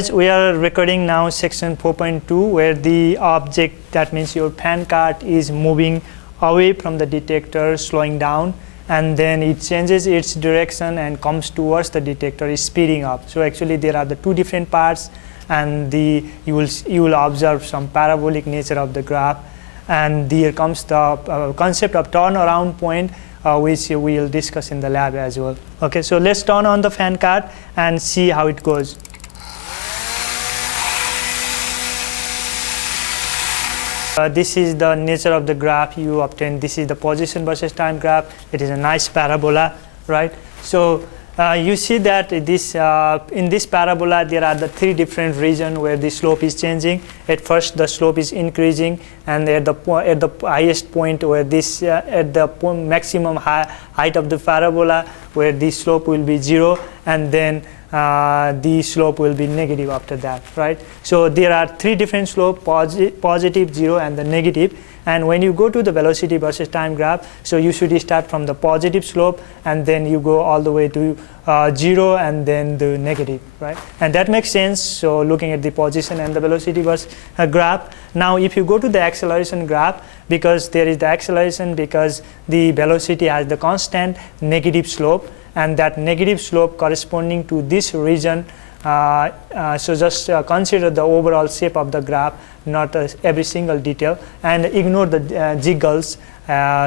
We are recording now section 4.2 where the object, that means your fan cart, is moving away from the detector, slowing down, and then it changes its direction and comes towards the detector, is speeding up. So actually there are the two different parts, and you will observe some parabolic nature of the graph, and here comes the concept of turnaround point, which we will discuss in the lab as well. Okay, so let's turn on the fan cart and see how it goes. This is the nature of the graph you obtain. This is the position versus time graph. It is a nice parabola, right? So you see that in this parabola there are the three different regions where the slope is changing. At first the slope is increasing, and at the highest point where this at the maximum height of the parabola where the slope will be 0, and then the slope will be negative after that, right? So there are three different slopes: positive, 0, and the negative. And when you go to the velocity versus time graph, so you should start from the positive slope and then you go all the way to 0 and then the negative, right? And that makes sense. So looking at the position and the velocity versus graph. Now if you go to the acceleration graph, because there is the acceleration, because the velocity has the constant negative slope, and that negative slope corresponding to this region. So just consider the overall shape of the graph, not every single detail, and ignore the jiggles.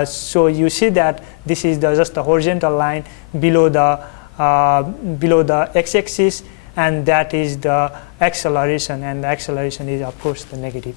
So you see that this is just the horizontal line below the x-axis, and that is the acceleration, and the acceleration is of course the negative.